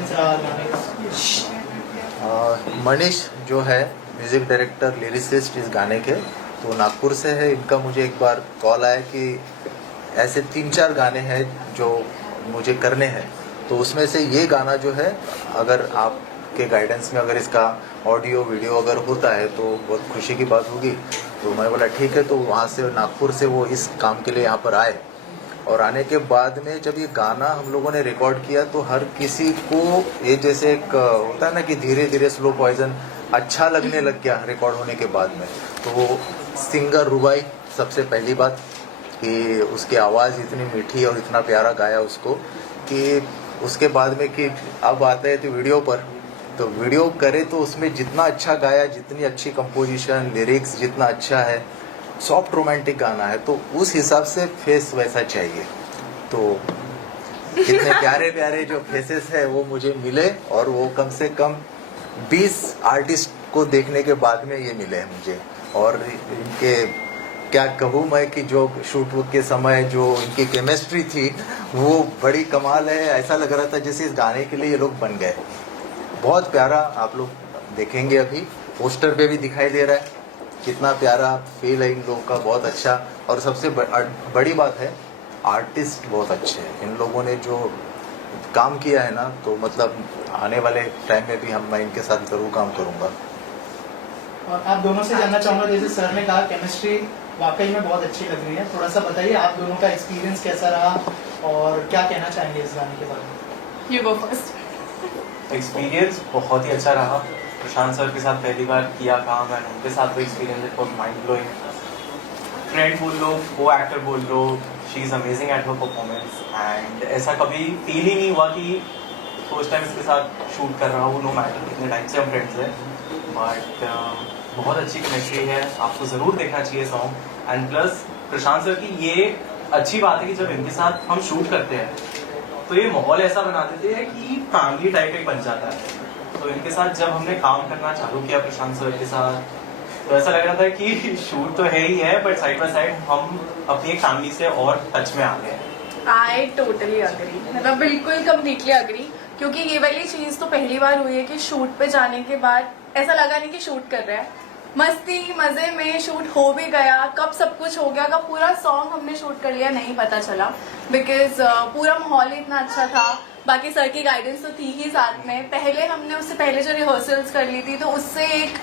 Experience रहा गाने का? मनीष जो है म्यूज़िक डायरेक्टर लिरिसिस्ट इस गाने के, तो नागपुर से है। इनका मुझे एक बार कॉल आया कि ऐसे 3-4 गाने हैं जो मुझे करने हैं, तो उसमें से ये गाना जो है अगर आपके गाइडेंस में अगर इसका ऑडियो वीडियो अगर होता है तो बहुत खुशी की बात होगी। तो मैं बोला ठीक है। तो वहाँ से नागपुर से वो इस काम के लिए यहाँ पर आए, और आने के बाद में जब ये गाना हम लोगों ने रिकॉर्ड किया तो हर किसी को ये जैसे एक होता है ना कि धीरे धीरे स्लो पॉइजन अच्छा लगने लग गया रिकॉर्ड होने के बाद में। तो वो सिंगर रुबाई, सबसे पहली बात कि उसकी आवाज़ इतनी मीठी और इतना प्यारा गाया उसको, कि उसके बाद में कि अब आते हैं तो वीडियो पर, तो वीडियो करे तो उसमें जितना अच्छा गाया, जितनी अच्छी कंपोजिशन, लिरिक्स जितना अच्छा है, सॉफ्ट रोमांटिक गाना है, तो उस हिसाब से फेस वैसा चाहिए। तो इतने प्यारे प्यारे जो फेसेस है वो मुझे मिले, और वो कम से कम 20 आर्टिस्ट को देखने के बाद में ये मिले मुझे। और इनके क्या कहूँ मैं कि जो शूट के समय जो इनकी केमिस्ट्री थी वो बड़ी कमाल है। ऐसा लग रहा था जैसे इस गाने के लिए ये लोग बन गए। बहुत प्यारा, आप लोग देखेंगे अभी पोस्टर पे भी दिखाई दे रहा है कितना प्यारा फील है इन लोगों का, बहुत अच्छा। और सबसे बड़ी बात है आर्टिस्ट बहुत अच्छे हैं। इन लोगों ने जो काम किया है ना, तो मतलब आने वाले टाइम में भी मैं इनके साथ जरूर काम करूँगा। और आप दोनों से जानना चाहूँगा, जैसे सर ने कहा केमिस्ट्री वाकई में बहुत अच्छी लग रही है, थोड़ा सा बताइए आप दोनों का एक्सपीरियंस कैसा रहा और क्या कहना चाहेंगे इस गाने के बारे में? You go first. एक्सपीरियंस बहुत ही अच्छा रहा। प्रशांत सर के साथ पहली बार किया काम है, उनके साथ वो एक्सपीरियंस बहुत माइंड ब्लोइंग। फ्रेंड बोल लो, वो एक्टर बोल लो, she is amazing at her performance. And ऐसा कभी फील ही नहीं हुआ कि फर्स्ट टाइम इसके साथ शूट कर रहा हूँ, नो मैटर कितने टाइम से हम फ्रेंड्स हैं। बट बहुत अच्छी केमिस्ट्री है, आपको ज़रूर देखना चाहिए song. And plus Prashant sir की ये अच्छी बात है कि जब इनके साथ हम शूट करते हैं तो ये माहौल ऐसा बना देते हैं कि फैमिली टाइप एक बन जाता है। तो इनके साथ जब हमने काम करना चालू किया प्रशांत सर के साथ, तो ऐसा लग रहा था कि शूट तो है ही है, बट साइड बाय साइड हम अपनी एक फैमिली से और टच में आ गए हैं। I totally agree, मतलब बिल्कुल कम्प्लीटली अग्री, क्योंकि ये वाली चीज तो पहली बार हुई है कि शूट पे जाने के बाद ऐसा लगा नहीं कि शूट कर रहे हैं। मस्ती मजे में शूट हो भी गया, कब सब कुछ हो गया, कब पूरा सॉन्ग हमने शूट कर लिया नहीं पता चला, बिकॉज पूरा माहौल इतना अच्छा था। बाकी सर की गाइडेंस तो थी ही साथ में। पहले हमने उससे पहले जो रिहर्सल्स कर ली थी, तो उससे एक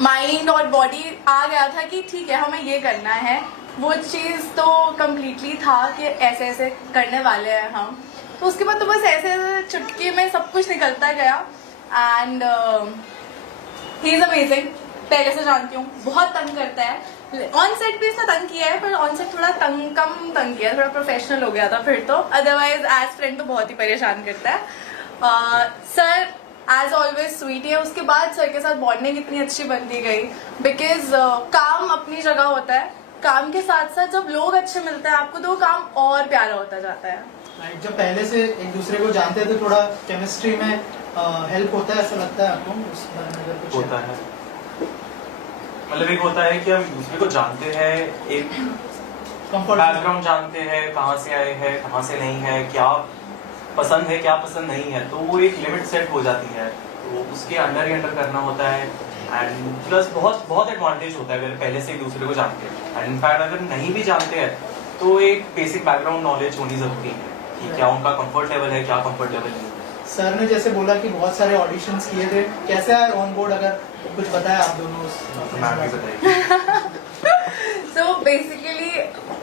माइंड और बॉडी आ गया था कि ठीक है हमें ये करना है। वो चीज़ तो कम्प्लीटली था कि ऐसे ऐसे करने वाले हैं हम। तो उसके बाद तो बस ऐसे ऐसे चुटकी में सब कुछ निकलता गया। एंड ही इज़ अमेजिंग, पहले से जानती हूँ, बहुत तंग करता है। ऑन सेट भी इसने तंग किया है, पर ऑन सेट थोड़ा कम तंग किया, थोड़ा प्रोफेशनल हो गया था फिर तो। अदरवाइज एज फ्रेंड तो बहुत ही परेशान करता है। सर एज ऑलवेज स्वीट है। उसके बाद सर के साथ बॉन्डिंग इतनी अच्छी बनती गई, बिकॉज काम अपनी जगह होता है, काम के साथ साथ जब लोग अच्छे मिलते हैं आपको, तो वो काम और प्यारा होता जाता है। जब पहले से एक दूसरे को जानते हैं तो थोड़ा केमिस्ट्री में हेल्प होता है, ऐसा लगता है आपको? उस बारे में अगर कुछ होता है, मतलब एक होता है कि हम दूसरे को जानते हैं, एक बैकग्राउंड जानते हैं, कहाँ से आए हैं, कहाँ से नहीं है, क्या पसंद है क्या पसंद नहीं है, तो वो एक लिमिट सेट हो जाती है, तो उसके अंडर ही अंडर करना होता है। एंड प्लस बहुत एडवांटेज होता है अगर पहले से एक दूसरे को जानते हैं। एंड इनफैक्ट अगर नहीं भी जानते हैं तो एक बेसिक बैकग्राउंड नॉलेज होनी जरूरी है कि क्या उनका कंफर्ट लेवल है, क्या कंफर्ट लेवल नहीं है। सर ने जैसे बोला कि बहुत सारे ऑडिशंस किए थे, कैसे आए ऑन बोर्ड, अगर कुछ बताया आप दोनों मैम भी बताइए। सो बेसिकली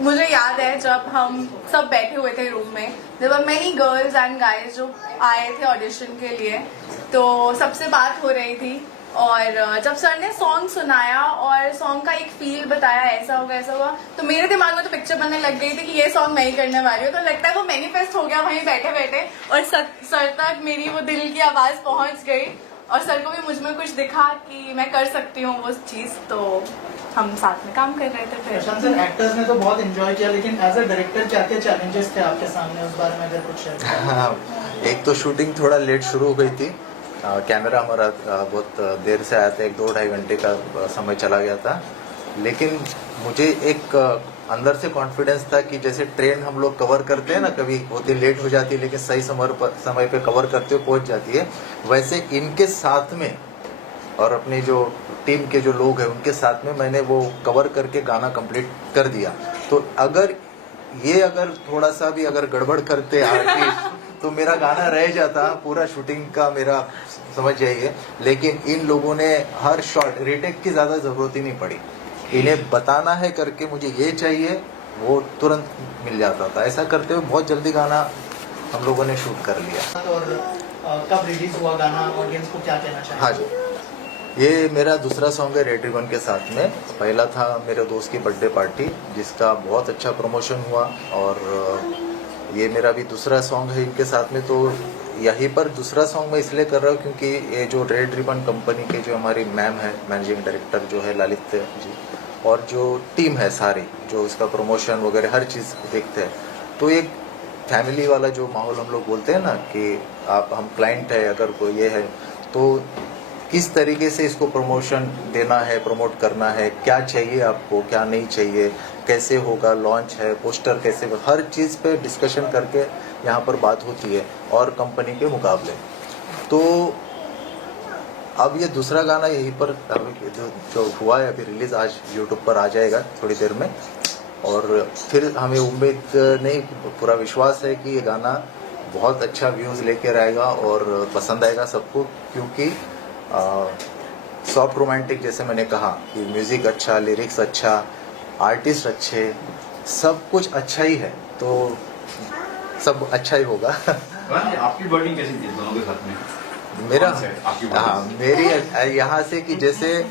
मुझे याद है जब हम सब बैठे हुए थे रूम में, जब मेनी गर्ल्स एंड गाइज जो आए थे ऑडिशन के लिए, तो सबसे बात हो रही थी। और जब सर ने सॉन्ग सुनाया और सॉन्ग का एक फील बताया, ऐसा होगा, तो मेरे दिमाग में तो पिक्चर बनने लग गई थी कि ये सॉन्ग मैं ही करने वाली हूँ। तो लगता है वो मैनिफेस्ट हो गया वहीं बैठे बैठे, और सर तक मेरी वो दिल की आवाज़ पहुँच गई, और सर को भी मुझ में कुछ दिखा कि मैं कर सकती हूँ वो चीज़। तो हम साथ में काम कर रहे थे। फिर प्रशांत सर, एक्टर्स ने तो बहुत एंजॉय किया, लेकिन एज अ डायरेक्टर क्या क्या चैलेंजेस थे आपके सामने, उस बारे में अगर कुछ शेयर करें? हाँ, एक तो शूटिंग थोड़ा लेट शुरू हो गई थी। कैमरा हमारा बहुत देर से आया था, 1-2-2.5 घंटे का समय चला गया था। लेकिन मुझे एक अंदर से कॉन्फिडेंस था कि जैसे ट्रेन हम लोग कवर करते हैं ना, कभी होती लेट हो जाती है लेकिन सही समय पे कवर करते हुए पहुंच जाती है, वैसे इनके साथ में और अपनी जो टीम के जो लोग हैं उनके साथ में मैंने वो कवर करके गाना कंप्लीट कर दिया। तो अगर थोड़ा सा भी अगर गड़बड़ करते आर्टिस्ट तो मेरा गाना रह जाता, पूरा शूटिंग का मेरा समझ जाइए। लेकिन इन लोगों ने हर शॉट रीटेक की ज़्यादा ज़रूरत ही नहीं पड़ी, इन्हें बताना है करके मुझे ये चाहिए, वो तुरंत मिल जाता था। ऐसा करते हुए बहुत जल्दी गाना हम लोगों ने शूट कर लिया। और कब रिलीज हुआ गाना, ऑडियंस को क्या कहना चाहिए? हाँ जी, ये मेरा दूसरा सॉन्ग है रेड रिबन के साथ में। पहला था मेरे दोस्त की बर्थडे पार्टी जिसका बहुत अच्छा प्रमोशन हुआ, और ये मेरा भी दूसरा सॉन्ग है इनके साथ में। तो यहीं पर दूसरा सॉन्ग मैं इसलिए कर रहा हूँ क्योंकि ये जो रेड रिबन कंपनी के जो हमारी मैम है, मैनेजिंग डायरेक्टर जो है ललित जी, और जो टीम है सारी जो इसका प्रमोशन वगैरह हर चीज़ देखते हैं, तो एक फैमिली वाला जो माहौल हम लोग बोलते हैं ना कि आप हम क्लाइंट है, अगर कोई ये है तो किस तरीके से इसको प्रमोशन देना है, प्रमोट करना है, क्या चाहिए आपको, क्या नहीं चाहिए, कैसे होगा, लॉन्च है, पोस्टर कैसे, हर चीज़ पे डिस्कशन करके यहाँ पर बात होती है और कंपनी के मुकाबले। तो अब ये दूसरा गाना यहीं पर अभी जो हुआ है अभी रिलीज़ आज यूट्यूब पर आ जाएगा थोड़ी देर में, और फिर हमें उम्मीद नहीं पूरा विश्वास है कि ये गाना बहुत अच्छा व्यूज़ लेकर आएगा और पसंद आएगा सबको, क्योंकि सॉफ्ट रोमांटिक जैसे मैंने कहा कि म्यूज़िक अच्छा, लिरिक्स अच्छा, आर्टिस्ट अच्छे, सब कुछ अच्छा ही है, तो सब अच्छा ही होगा। आपकी बॉडी कैसी थी दोनों के साथ में? मेरा आपकी हाँ, मेरी यहाँ से कि जैसे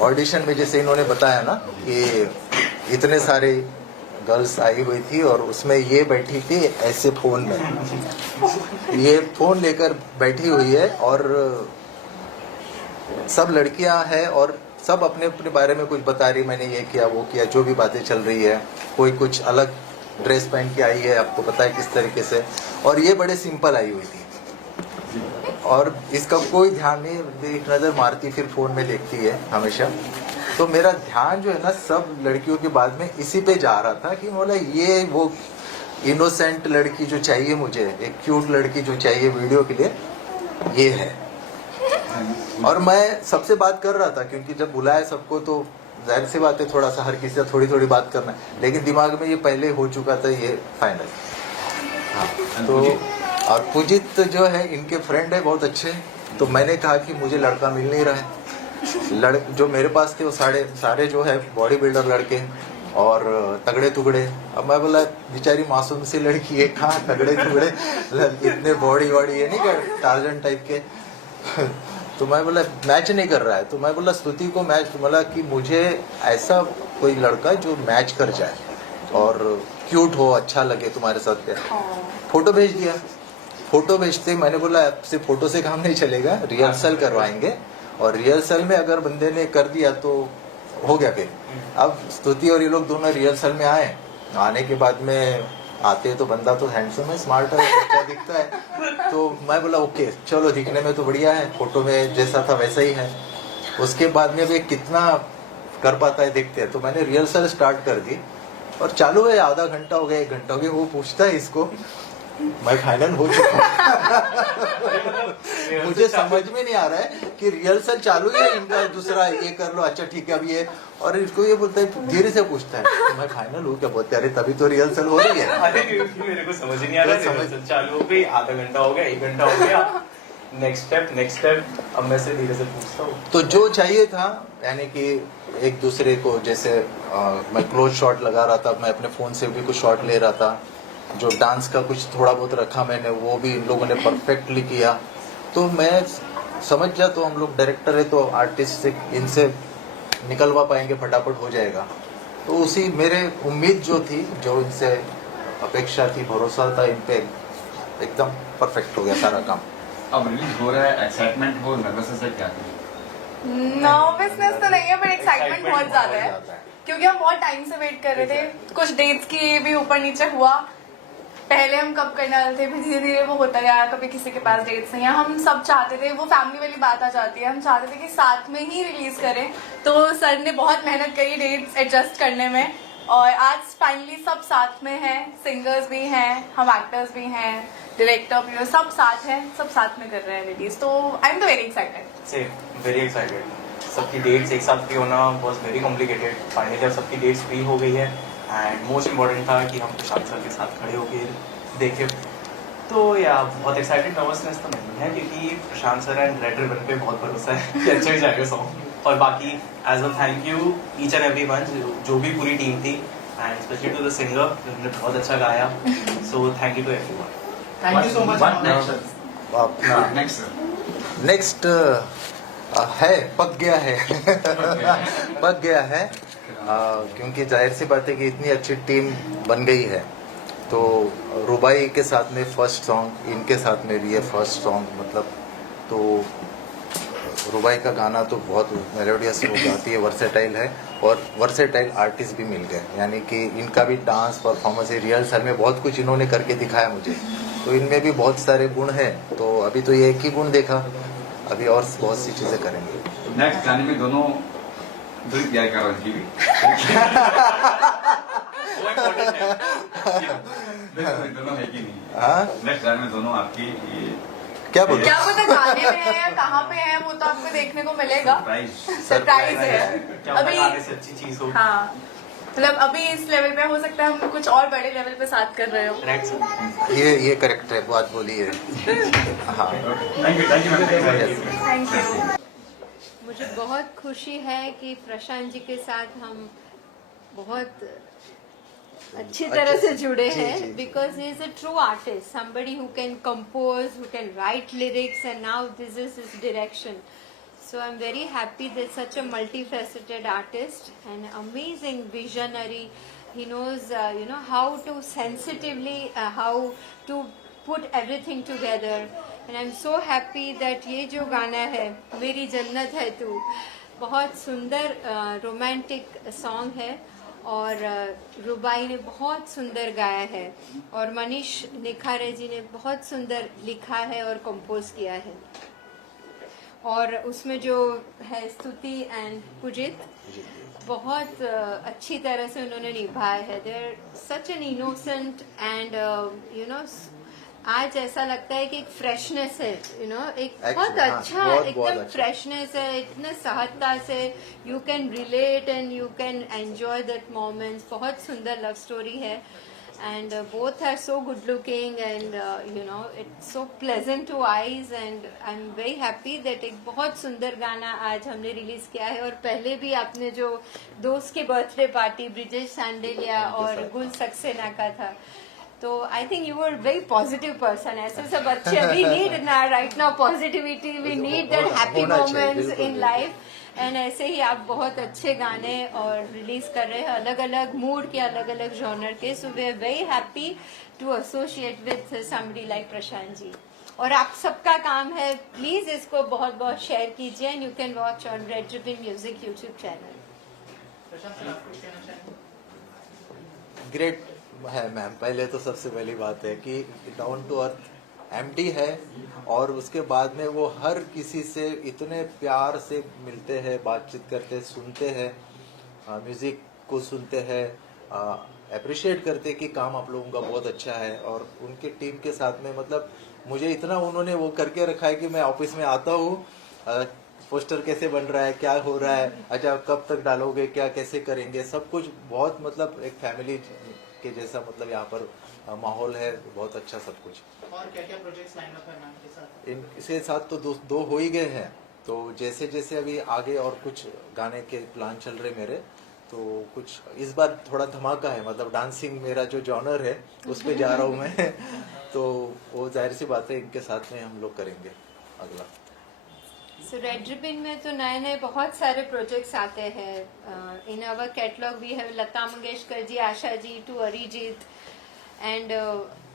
ऑडिशन में जैसे इन्होंने बताया ना कि इतने सारे गर्ल्स आई हुई थी और उसमें ये बैठी थी ऐसे फोन में, ये फोन लेकर बैठी हुई है और सब लड़कियां हैं और सब अपने अपने बारे में कुछ बता रही, मैंने ये किया वो किया, जो भी बातें चल रही है, कोई कुछ अलग ड्रेस पहन के आई है, आपको पता है किस तरीके से, और ये बड़े सिंपल आई हुई थी और इसका कोई ध्यान नहीं, एक नज़र मारती फिर फोन में देखती है हमेशा। तो मेरा ध्यान जो है ना सब लड़कियों के बाद में इसी पे जा रहा था कि बोला ये वो इनोसेंट लड़की जो चाहिए मुझे, एक क्यूट लड़की जो चाहिए वीडियो के लिए, ये है। और मैं सबसे बात कर रहा था क्योंकि जब बुलाया सबको तो जाहिर सी बात है थोड़ा सा हर किसी से थोड़ी थोड़ी बात करना है, लेकिन दिमाग में ये पहले हो चुका था ये फाइनल। हाँ, तो और पूजित जो है इनके फ्रेंड है बहुत अच्छे, तो मैंने कहा कि मुझे लड़का मिल नहीं रहा है, जो मेरे पास थे वो सारे जो है बॉडी बिल्डर लड़के और तगड़े टुगड़े। अब मैं बोला बेचारी मासूम सी लड़की है, कहाँ तगड़े टुगड़े, इतने बॉडी ये नहीं कर टार्जन टाइप के। तो मैं बोला मैच नहीं कर रहा है, तो मैं बोला स्तुति को मैच, बोला कि मुझे ऐसा कोई लड़का जो मैच कर जाए और क्यूट हो, अच्छा लगे तुम्हारे साथ। फोटो भेज दिया, फोटो भेजते मैंने बोला सिर्फ फोटो से काम नहीं चलेगा, रिहर्सल करवाएंगे, और रिहर्सल में अगर बंदे ने कर दिया तो हो गया। फिर अब स्तुति और ये लोग दोनों रिहर्सल में आने के बाद में आते तो बंदा तो हैंडसम है, स्मार्ट है, अच्छा दिखता है, तो मैं बोला ओके चलो दिखने में तो बढ़िया है, फोटो में जैसा था वैसा ही है। उसके बाद में भी कितना कर पाता है देखते हैं, तो मैंने रिहर्सल स्टार्ट कर दी और चालू है, आधा घंटा हो गया 1 घंटा हो गया, वो पूछता है इसको मैं फाइनल हो चुका मुझे समझ में नहीं आ रहा है कि रिहर्सल चालू है इनका, दूसरा ये कर लो, अच्छा ठीक है अभी ये, और इसको ये बोलता है धीरे से पूछता है तो मैं फाइनल हूँ क्या, बोलते अरे तभी तो रिहर्सल हो रही है। अरे मेरे को समझ नहीं आ रहा, रिहर्सल चालू हो गई, आधा घंटा हो गया, 1 घंटा हो गया, नेक्स्ट स्टेप, अब मैं से धीरे से पूछता हूँ। तो जो चाहिए था यानी कि एक दूसरे को जैसे मैं क्लोज शॉट लगा रहा था, मैं अपने फोन से भी कुछ शॉट ले रहा था, जो डांस का कुछ थोड़ा बहुत रखा मैंने वो भी इन लोगों ने परफेक्टली किया, तो मैं समझ जा तो हम लोग डायरेक्टर है तो आर्टिस्ट से इनसे निकलवा पाएंगे, फटाफट हो जाएगा। तो उसी मेरे उम्मीद जो थी, जो इनसे अपेक्षा थी, भरोसा था इन पे, एकदम परफेक्ट हो गया सारा काम। अब रिलीज हो रहा है, एक्साइटमेंट हो, नर्वसनेस है क्या? नर्वसनेस तो नहीं है पर एक्साइटमेंट बहुत ज्यादा है, क्योंकि हम बहुत टाइम से वेट कर रहे थे, कुछ डेट्स की भी ऊपर नीचे हुआ, पहले हम कब करने वाले थे, फिर धीरे धीरे वो होता गया, कभी किसी के पास डेट्स नहीं है। हम सब चाहते थे, वो फैमिली वाली बात आ जाती है, हम चाहते थे कि साथ में ही रिलीज करें। तो सर ने बहुत मेहनत करी डेट्स एडजस्ट करने में, और आज फाइनली सब साथ में हैं, सिंगर्स भी हैं, हम एक्टर्स भी हैं, डायरेक्टर भी, सब साथ हैं, सब साथ में कर रहे हैं रिलीज। तो आई एम तो very excited. Same, very excited. सबकी डेट्स एक साथ फ्री होना वॉज वेरी कॉम्प्लिकेटेड। फाइनली अब सबकी डेट्स फ्री हो गई है, एंड मोस्ट इम्पॉर्टेंट था कि हम प्रशांत सर के साथ खड़े होकर देखे। तो या बहुत एक्साइटेड, नर्वसनेस तो नहीं है, क्योंकि प्रशांत सर एंड रेड रिबन पे बहुत भरोसा है कि अच्छा ही जाएगा सॉन्ग। और बाकी as a thank you each and every one, जो भी पूरी टीम थी, and specially to the singer जिन्होंने बहुत अच्छा गाया। So thank you to everyone. Thank you so much. Next है, पक गया है पक गया है, क्योंकि जाहिर सी बात है कि इतनी अच्छी टीम बन गई है। तो रुबाई के साथ में फर्स्ट सॉन्ग, इनके साथ में भी है फर्स्ट सॉन्ग, मतलब तो रुबाई का गाना तो बहुत मेलोडियस हो जाती है, वर्सेटाइल है, और वर्सेटाइल आर्टिस्ट भी मिल गए, यानी कि इनका भी डांस परफॉर्मेंस रिहर्सल में बहुत कुछ इन्होंने करके दिखाया मुझे। तो इनमें भी बहुत सारे गुण हैं, तो अभी तो ये एक ही गुण देखा, अभी और बहुत सी चीजें करेंगे। नेक्स्ट गाने में दोनों प्यार कर रही थी दोनों है कि नहीं? हाँ, नेक्स्ट गाने में दोनों आपकी क्या बोलते क्या पता गाने में है या कहाँ पे है, वो तो आपको देखने को मिलेगा। सरप्राइज है क्या अभी। गाने से अच्छी चीज हो। हाँ, मतलब अभी इस लेवल पे हो सकता है हम कुछ और बड़े लेवल पे साथ कर रहे हो। Correct sir. ये करेक्ट है, बात बोली है। हाँ, थैंक यू थैंक यू। मुझे बहुत खुशी है कि प्रशांत जी के साथ हम बहुत अच्छी तरह से जुड़े जी, हैं, जी। Because he is a true artist, somebody who can compose, who can write lyrics, and now this is his direction. So I'm very happy that such a multifaceted artist, an amazing visionary. He knows, how to sensitively, how to put everything together. And I'm so happy that ये जो गाना है, मेरी जन्नत है तू, बहुत सुंदर रोमांटिक सॉन्ग है, और रुबाई ने बहुत सुंदर गाया है, और मनीष निखारे जी ने बहुत सुंदर लिखा है और कंपोज किया है, और उसमें जो है स्तुति एंड पुजित बहुत अच्छी तरह से उन्होंने निभाया है। There such an innocent and आज ऐसा लगता है कि एक फ्रेशनेस है, एक बहुत हाँ, अच्छा बहुत एकदम अच्छा। फ्रेशनेस है, इतने सहजता से you can relate and you can enjoy that moments. बहुत सुंदर लव स्टोरी है, and both are so good looking, and it's so pleasant to eyes, and I'm very happy that एक बहुत सुंदर गाना आज हमने रिलीज किया है। और पहले भी आपने जो दोस्त के बर्थडे पार्टी ब्रिजेश सैंडेलिया और गुल सक्सेना का था, तो I think you are very positive person. ऐसे सब अच्छे we need right now positivity, we need that happy moments in life, and ऐसे ही आप बहुत अच्छे गाने और रिलीज कर रहे हैं, अलग अलग मूड के, अलग अलग जॉनर के। So we are very happy to associate with somebody like Prashant ji. और आप सबका काम है, प्लीज इसको बहुत बहुत शेयर कीजिए, and you can watch on red ribbon music YouTube channel. Great है मैम। पहले तो सबसे पहली बात है कि डाउन टू अर्थ एमडी है, और उसके बाद में वो हर किसी से इतने प्यार से मिलते हैं, बातचीत करते हैं, सुनते हैं, म्यूजिक को सुनते हैं, अप्रिशिएट करते हैं कि काम आप लोगों का बहुत अच्छा है। और उनके टीम के साथ में मतलब मुझे इतना उन्होंने वो करके रखा है कि मैं ऑफिस में आता हूँ, पोस्टर कैसे बन रहा है, क्या हो रहा है, अच्छा कब तक डालोगे, क्या कैसे करेंगे, सब कुछ बहुत मतलब एक फैमिली के जैसा मतलब यहाँ पर माहौल है, बहुत अच्छा सब कुछ। और क्या क्या प्रोजेक्ट्स लाइन अप है मैम के साथ? इनके साथ तो दो हो ही गए हैं, तो जैसे जैसे अभी आगे और कुछ गाने के प्लान चल रहे मेरे, तो कुछ इस बार थोड़ा धमाका है, मतलब डांसिंग मेरा जो जॉनर है उस पे जा रहा हूँ मैं तो वो जाहिर सी बात है इनके साथ में हम लोग करेंगे अगला। सो रेड रिबन में तो नए नए बहुत सारे प्रोजेक्ट्स आते हैं। In our catalogue we have Lata Mangeshkar ji, Asha ji to Arijit, and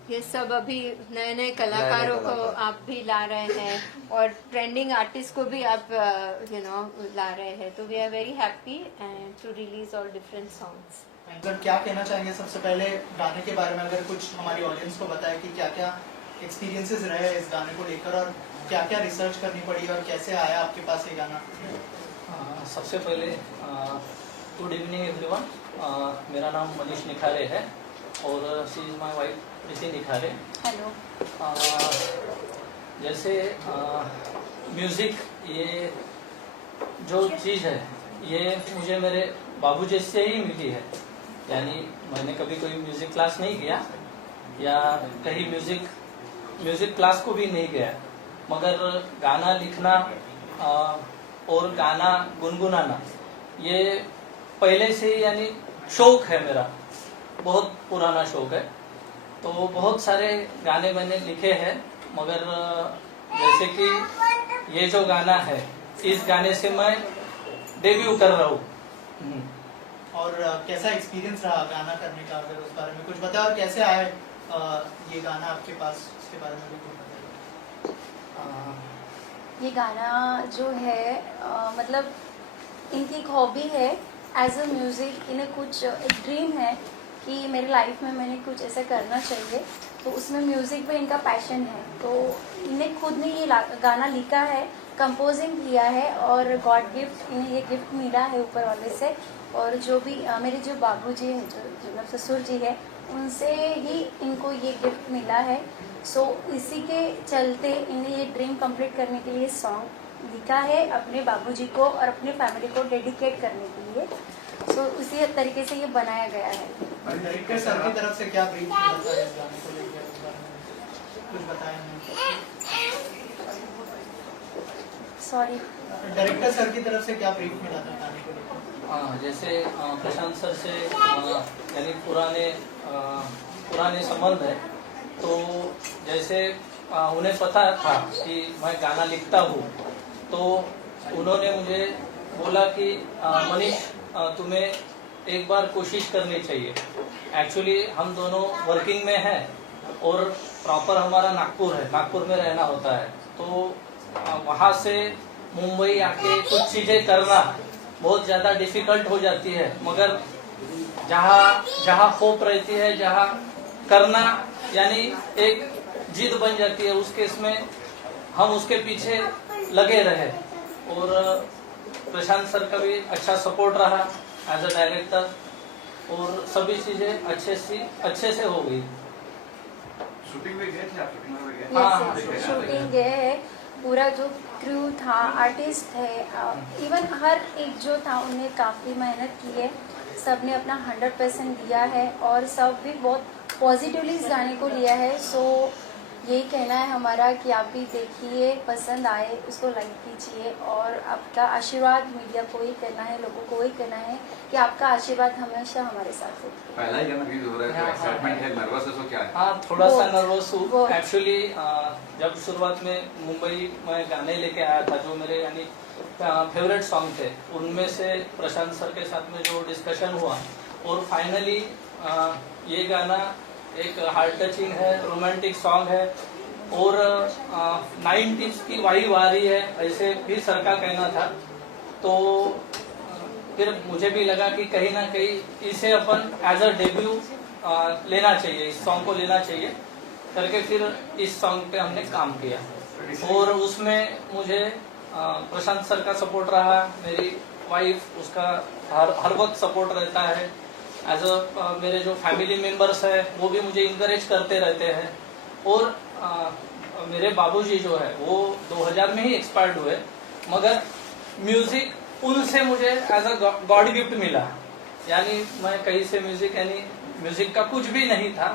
ये सब अभी नए नए कलाकारों को आप भी ला रहे हैं, और ट्रेंडिंग आर्टिस्ट को भी आप ला रहे हैं। तो we are very happy and to release all different songs. Sir क्या कहना चाहेंगे सबसे पहले गाने के बारे में, अगर कुछ हमारी ऑडियंस को बताए कि क्या क्या एक्सपीरियंसेस रहे इस गाने को लेकर और क्या क्या रिसर्च करनी पड़ी और कैसे आया आपके पास ये गाना? सबसे पहले गुड इवनिंग एवरीवन। मेरा नाम मनीष निखारे है और she is my wife Preeti Nikhare. Hello. जैसे म्यूज़िक ये जो चीज़ है ये मुझे मेरे बाबूजी से ही मिली है। यानी मैंने कभी कोई म्यूज़िक क्लास नहीं किया या कहीं म्यूज़िक क्लास को भी नहीं गया, मगर गाना लिखना और गाना गुनगुनाना ये पहले से ही यानी शौक है मेरा, बहुत पुराना शौक है। तो बहुत सारे गाने मैंने लिखे हैं, मगर जैसे कि ये जो गाना है इस गाने से मैं डेब्यू कर रहा हूँ। और कैसा एक्सपीरियंस रहा गाना करने का, अगर उस बारे में कुछ बताया और कैसे आए ये गाना आपके पास, उसके बारे में भी कुछ बताइए। ये गाना जो है मतलब इनकी एक हॉबी है एज अ म्यूज़िक। इन्हें कुछ एक ड्रीम है कि मेरी लाइफ में मैंने कुछ ऐसा करना चाहिए, तो उसमें म्यूज़िक में इनका पैशन है। तो इन्हें खुद ने ये गाना लिखा है, कंपोजिंग किया है और गॉड गिफ्ट, इन्हें ये गिफ्ट मिला है ऊपर वाले से। और जो भी मेरे जो बाबूजी हैं, जो मतलब ससुर जी है, उनसे ही इनको ये गिफ्ट मिला है। सो इसी के चलते इन्हें ये ड्रीम कंप्लीट करने के लिए सॉन्ग लिखा है अपने बाबूजी को और अपने फैमिली को डेडिकेट करने के लिए। सो उसी तरीके से ये बनाया गया है। डायरेक्टर सर की तरफ से क्या ब्रीफ मिला था इस गाने को लेकर, कुछ बताया नहीं? सॉरी, डायरेक्टर सर की तरफ से क्या ब्रीफ मिला था गाने को लेकर? हाँ, जैसे प्रशांत सर से यानी पुराने संबंध है, तो जैसे उन्हें पता था कि मैं गाना लिखता हूँ, तो उन्होंने मुझे बोला कि मनीष तुम्हें एक बार कोशिश करनी चाहिए। एक्चुअली हम दोनों वर्किंग में हैं और प्रॉपर हमारा नागपुर है, नागपुर में रहना होता है। तो वहाँ से मुंबई आके कुछ चीज़ें करना बहुत ज़्यादा डिफ़िकल्ट हो जाती है, मगर जहाँ होप रहती है, जहाँ करना यानी एक जिद बन जाती है, उस केस में हम उसके पीछे लगे रहे। और प्रशांत सर का भी अच्छा सपोर्ट रहा एज अ डायरेक्टर और सभी चीज़ें अच्छे से हो गई। शूटिंग में गए थे आप? शूटिंग गए, पूरा जो क्रू था, आर्टिस्ट थे, इवन हर एक जो था उन्हें काफ़ी मेहनत की है। सब ने अपना 100% दिया है और सब भी बहुत पॉजिटिवली इस गाने को लिया है। सो यही कहना है हमारा कि आप भी देखिए, पसंद आए, उसको लाइक कीजिए और आपका आशीर्वाद मीडिया को ही करना है, लोगों को ही करना है कि आपका आशीर्वाद हमेशा हमारे साथ हो। पहला ही गाना रिलीज हो रहा है, तो एक्साइटमेंट है, नर्वस है, तो क्या है? हाँ, थोड़ा सा नर्वस हूँ वो एक्चुअली। जब शुरुआत में मुंबई में गाने लेके आया था, जो मेरे यानी फेवरेट सॉन्ग थे, उनमें से प्रशांत सर के साथ में जो डिस्कशन हुआ और फाइनली ये गाना एक हार्ट टचिंग है, रोमांटिक सॉन्ग है और 90s की वाइब आ रही है, ऐसे भी सर का कहना था। तो फिर मुझे भी लगा कि कहीं ना कहीं इसे अपन एज अ डेब्यू लेना चाहिए, इस सॉन्ग को लेना चाहिए करके फिर इस सॉन्ग पे हमने काम किया। और उसमें मुझे प्रशांत सर का सपोर्ट रहा, मेरी वाइफ, उसका हर वक्त सपोर्ट रहता है। एज अ मेरे जो फैमिली मेंबर्स है वो भी मुझे इंकरेज करते रहते हैं। और मेरे बाबूजी जो है वो 2000 में ही एक्सपायर्ड हुए, मगर म्यूजिक उनसे मुझे एज अ गॉड गिफ्ट मिला। यानी मैं कहीं से म्यूजिक का कुछ भी नहीं था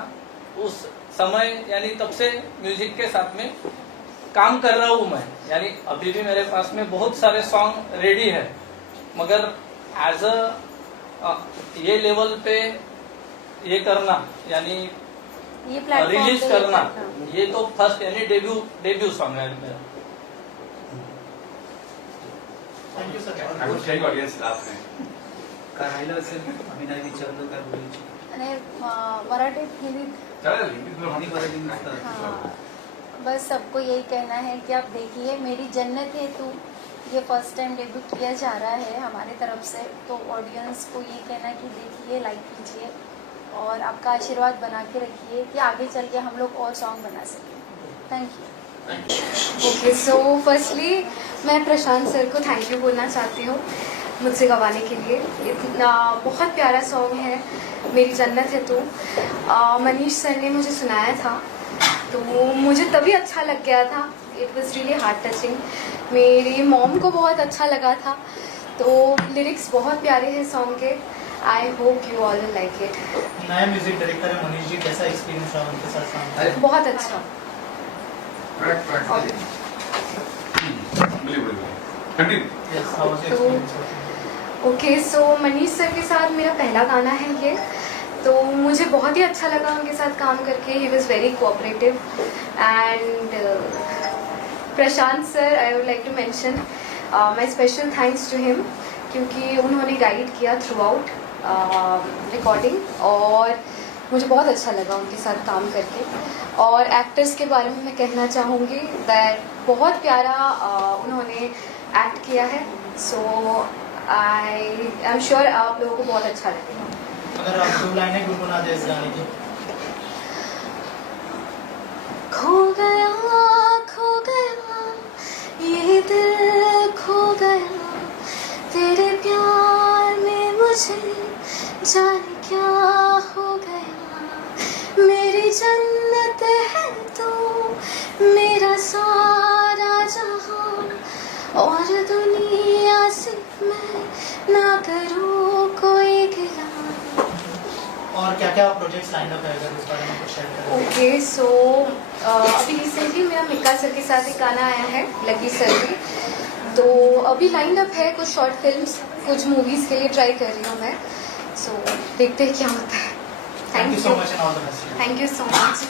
उस समय, यानी तब से म्यूजिक के साथ में काम कर रहा हूँ मैं। यानी अभी भी मेरे पास में बहुत सारे सॉन्ग रेडी है, मगर एज अ ये लेवल पे ये करना यानी ये प्लेटफॉर्म रिलीज करना, ये तो फर्स्ट यानी डेब्यू सॉन्ग है मेरा। Thank you sir. I would take audience laugh है। काय राहिलं असेल आम्ही नाही विचारलं काय बोलायची आणि मराठीत हिंदीत चला हिंदी में आणि मराठी नुसतं हाँ, बस सबको यही कहना है कि आप देखिए, मेरी जन्नत है तू, ये फर्स्ट टाइम डेब्यू किया जा रहा है हमारे तरफ से, तो ऑडियंस को ये कहना कि देखिए, लाइक कीजिए और आपका आशीर्वाद बना के रखिए कि आगे चल के हम लोग और सॉन्ग बना सकें। Thank you. Okay, so firstly मैं प्रशांत सर को थैंक यू बोलना चाहती हूँ मुझसे गवाने के लिए। इतना बहुत प्यारा सॉन्ग है, मेरी जन्नत है तू। मनीष सर ने मुझे सुनाया था तो मुझे तभी अच्छा लग गया था। It was really heart touching. मेरी मॉम को बहुत अच्छा लगा था। तो लिरिक्स बहुत प्यारे हैं सॉन्ग के। I hope you all like it. नया म्यूजिक डायरेक्टर है मनीष जी, कैसा एक्सपीरियंस रहा उनके साथ काम करने? बहुत अच्छा। Yes, how was your experience working? Okay, so Manish sir के साथ मेरा पहला गाना है ये, तो मुझे बहुत ही अच्छा लगा उनके साथ काम करके। He was very cooperative. And Prashant sir, I would like to mention my special thanks to him, क्योंकि उन्होंने गाइड किया थ्रू आउट रिकॉर्डिंग और मुझे बहुत अच्छा लगा उनके साथ काम करके। और एक्टर्स के बारे में मैं कहना चाहूँगी दैट बहुत प्यारा उन्होंने एक्ट किया है। सो आई एम श्योर आप लोगों को बहुत अच्छा लगेगा। अगर आप 2 लाइनें गुनगुना दे इस गाने की। खो गया ये दिल, खो गया तेरे प्यार में, मुझे जाने क्या हो गया। मेरी जन्नत है तो मेरा सारा जहां, और दुनिया से मैं ना करूँ कोई गिला। और क्या क्या प्रोजेक्ट्स लाइन अप है, अगर इस बारे में कुछ शेयर करें? ओके, सो अभी रिसेंटली मेरा मिक्का सर के साथ एक गाना आया है, लगी सर की। तो अभी लाइन अप है कुछ शॉर्ट फिल्म्स, कुछ मूवीज़ के लिए ट्राई कर रही हूँ मैं। सो देखते हैं क्या होता है। Thank you so much and all the best. Thank you so much.